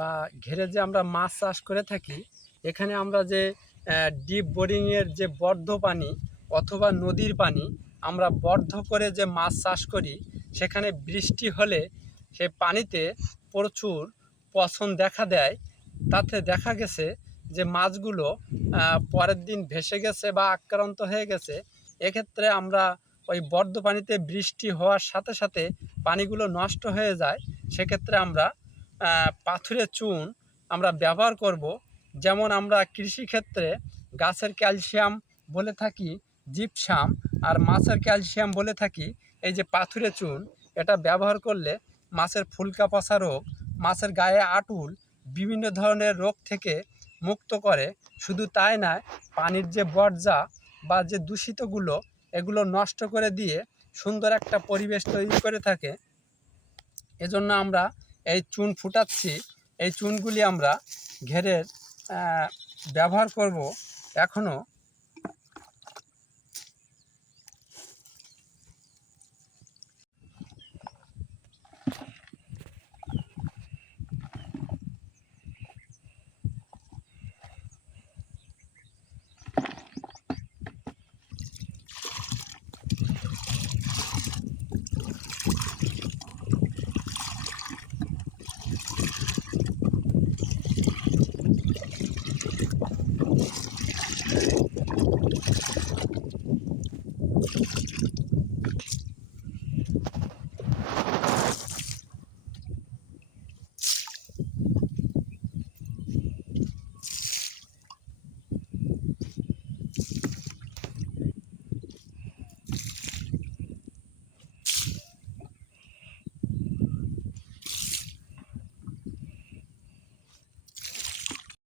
বা ঘেরে যে আমরা মাছ চাষ করে থাকি, এখানে আমরা যে ডিপ বোরিংয়ের যে বদ্ধ পানি অথবা নদীর পানি আমরা বদ্ধ করে যে মাছ চাষ করি, সেখানে বৃষ্টি হলে সে পানিতে প্রচুর পচন দেখা দেয়। তাতে দেখা গেছে যে মাছগুলো পরের দিন ভেসে গেছে বা আক্রান্ত হয়ে গেছে। এক্ষেত্রে আমরা ওই বদ্ধ পানিতে বৃষ্টি হওয়ার সাথে সাথে পানিগুলো নষ্ট হয়ে যায়। সেক্ষেত্রে আমরা পাথুরে চুন আমরা ব্যবহার করব। যেমন আমরা কৃষিক্ষেত্রে গাছের ক্যালসিয়াম বলে থাকি জিপসাম, আর মাছের ক্যালসিয়াম বলে থাকি এই যে পাথুরে চুন। এটা ব্যবহার করলে মাছের ফুলকা পচা রোগ, মাছের গায়ে আঁটুল, বিভিন্ন ধরনের রোগ থেকে মুক্ত করে। শুধু তাই নয়, পানির যে বর্জ্য বা যে দূষিতগুলো এগুলো নষ্ট করে দিয়ে সুন্দর একটা পরিবেশ তৈরি করে থাকে। এজন্য আমরা এই চুন ফুটাচ্ছি। এই চুনগুলি আমরা ঘেরের ব্যবহার করব এখনও।